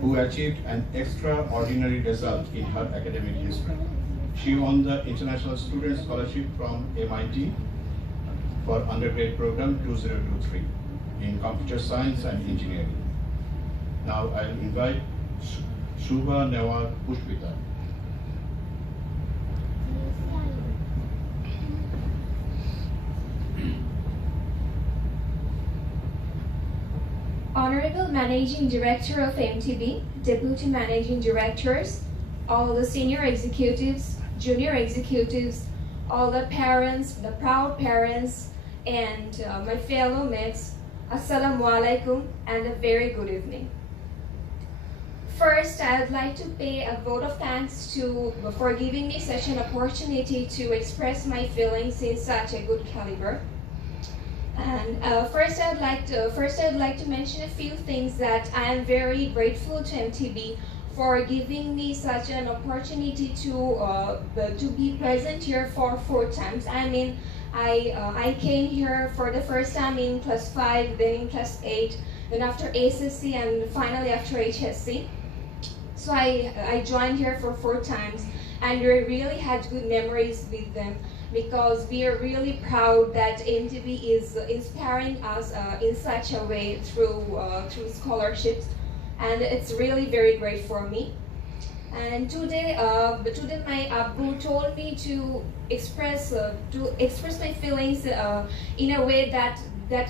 who achieved an extraordinary result in her academic history. She won the International Student Scholarship from MIT for undergrad program 2023 in computer science and engineering. Now I'll invite Suha Newaz Pushpita. Honorable Managing Director of MTB, Deputy Managing Directors, all the senior executives, junior executives, all the parents, the proud parents, and my fellow mates, Assalamu alaikum and a very good evening. First, I would like to pay a vote of thanks for giving me such an opportunity to express my feelings in such a good caliber. And first, I would like to mention a few things that I am very grateful to MTB for giving me such an opportunity to be present here for 4 times. I mean, I came here for the first time in class 5, then in class 8, then after SSC, and finally after HSC. So I joined here for 4 times, and we really had good memories with them, because we are really proud that MTB is inspiring us in such a way through scholarships, and it's really very great for me. And today my Abu told me to express my feelings in a way that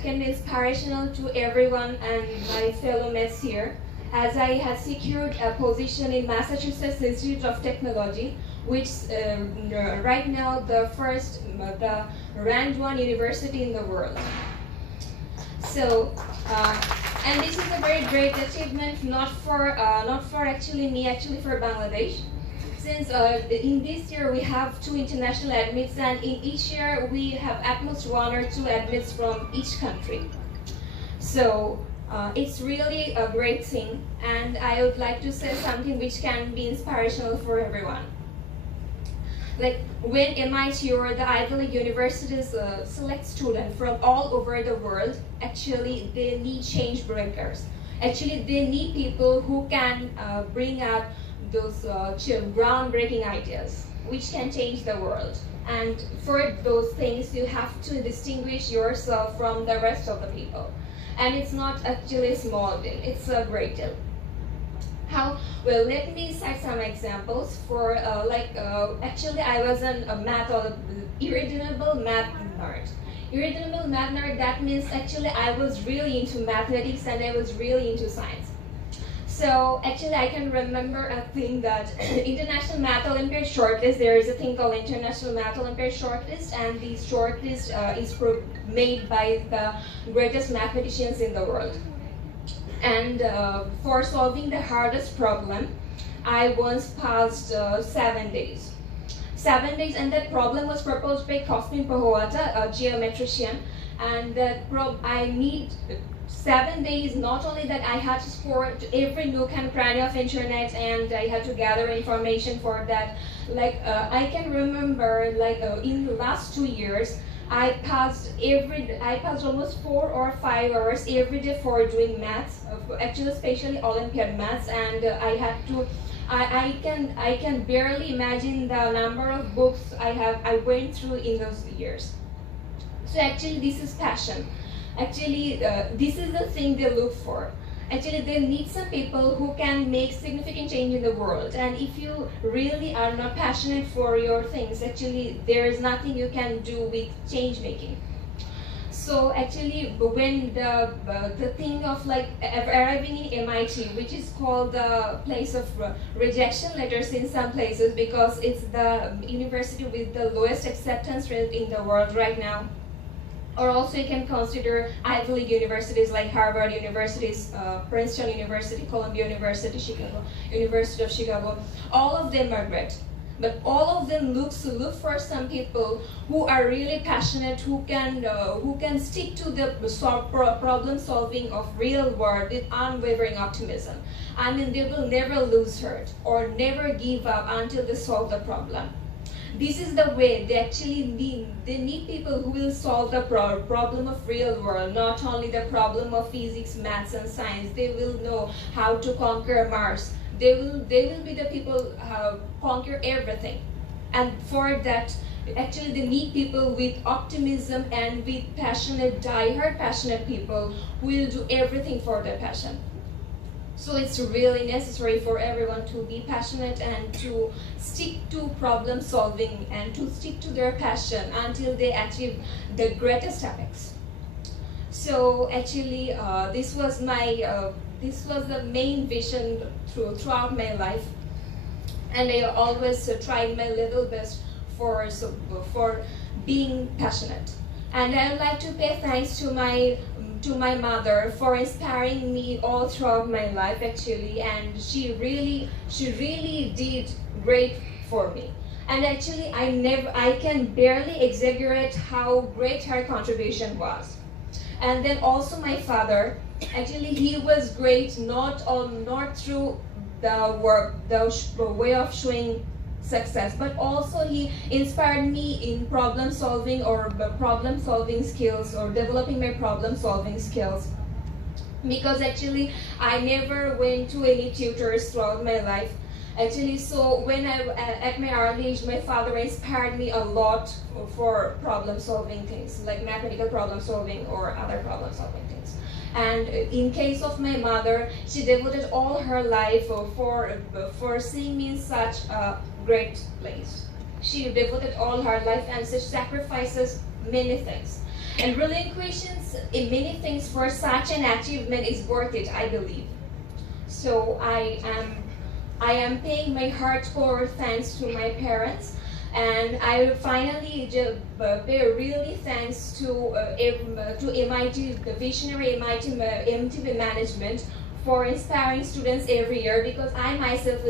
can be inspirational to everyone and my fellow mates here, as I had secured a position in Massachusetts Institute of Technology, which right now the ranked 1 university in the world. So, and this is a very great achievement, not for actually me, actually for Bangladesh. Since in this year we have 2 international admits, and in each year we have at most 1 or 2 admits from each country. So it's really a great thing, and I would like to say something which can be inspirational for everyone. Like when MIT or the Ivy League universities select students from all over the world, actually they need change breakers. Actually they need people who can bring out those groundbreaking ideas which can change the world. And for those things you have to distinguish yourself from the rest of the people. And it's not actually a small deal, it's a great deal. How? Well, let me cite some examples. For actually I was a math or irredeemable math nerd. Irredeemable math nerd, that means actually I was really into mathematics and I was really into science. So actually I can remember a thing that International Math Olympiad shortlist, there is a thing called International Math Olympiad shortlist, and the shortlist is made by the greatest mathematicians in the world. And for solving the hardest problem, I once passed 7 days. 7 days, and that problem was proposed by Cosmin Pahowata, a geometrician, and that I need 7 days. Not only that, I had to score every nook and cranny of internet, and I had to gather information for that. I can remember, in the last 2 years, I passed almost 4 or 5 hours every day for doing maths, actually especially Olympiad maths, and I can barely imagine the number of books I went through in those years. So actually this is passion. Actually this is the thing they look for. Actually they need some people who can make significant change in the world, and if you really are not passionate for your things, actually there is nothing you can do with change making. So actually when the thing of arriving in MIT, which is called the place of rejection letters in some places, because it's the university with the lowest acceptance rate in the world right now. Or also you can consider Ivy League universities like Harvard universities, Princeton University, Columbia University, University of Chicago. All of them are great, but all of them look for some people who are really passionate, who can stick to the problem solving of real world with unwavering optimism. I mean, they will never lose heart or never give up until they solve the problem. This is the way they actually need. They need people who will solve the problem of real world, not only the problem of physics, maths, and science. They will know how to conquer Mars. They will be the people conquer everything. And for that, actually, they need people with optimism and with passionate, die-hard passionate people who will do everything for their passion. So it's really necessary for everyone to be passionate and to stick to problem solving and to stick to their passion until they achieve the greatest apex. So actually, this was the main vision throughout my life, and I always tried my little best for being passionate. And I would like to pay thanks to my mother for inspiring me all throughout my life actually, and she really did great for me. And actually I can barely exaggerate how great her contribution was. And then also my father, actually he was great not through the way of showing success, but also he inspired me in problem solving skills, or developing my problem solving skills, because actually I never went to any tutors throughout my life actually. So when at my early age, my father inspired me a lot for problem solving things like mathematical problem solving or other problem solving things. And in case of my mother, she devoted all her life for seeing me in such a great place. She devoted all her life and she sacrifices many things. And relinquishing in many things for such an achievement is worth it, I believe. So I am paying my hardcore thanks to my parents. And I will finally pay really thanks to MIT, the visionary MIT management, for inspiring students every year, because I myself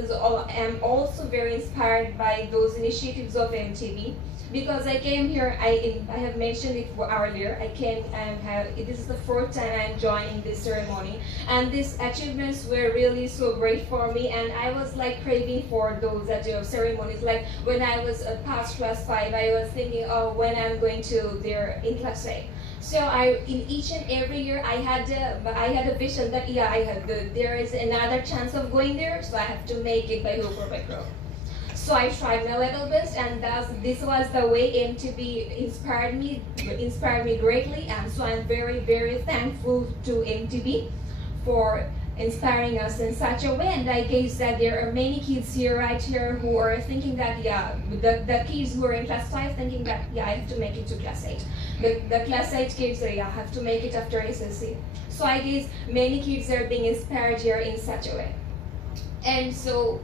am also very inspired by those initiatives of MTB. Because I came here, I have mentioned it earlier, I came and this is the fourth time I'm joining this ceremony, and these achievements were really so great for me, and I was like craving for those ceremonies. Like when I was past class 5, I was thinking, oh, when I'm going to there in class 8. So in each and every year, I had a vision that there is another chance of going there, so I have to make it by hook or by crook. So I tried my little best, and this was the way MTB inspired me greatly. And so I'm very, very thankful to MTB for inspiring us in such a way. And I guess that there are many kids here, right here, who are thinking that, the kids who are in class 5 thinking that, I have to make it to class 8. The class 8 kids I have to make it after SSC. So I guess many kids are being inspired here in such a way. And so,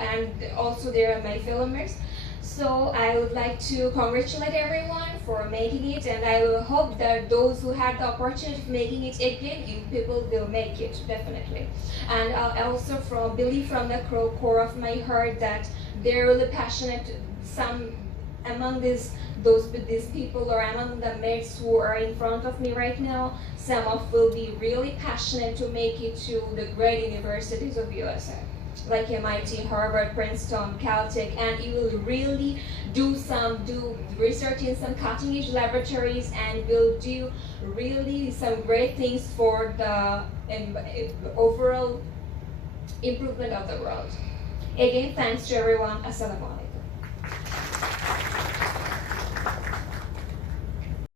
and also there are my filmmakers. So I would like to congratulate everyone for making it, and I will hope that those who had the opportunity of making it again, you people will make it, definitely. And I also believe from the core of my heart that they're really passionate. Some among these people, or among the mates who are in front of me right now, some of will be really passionate to make it to the great universities of USA, like MIT, Harvard, Princeton, Caltech, and you will really do research in some cutting-edge laboratories, and will do really some great things for the overall improvement of the world. Again, thanks to everyone. Assalamu alaikum.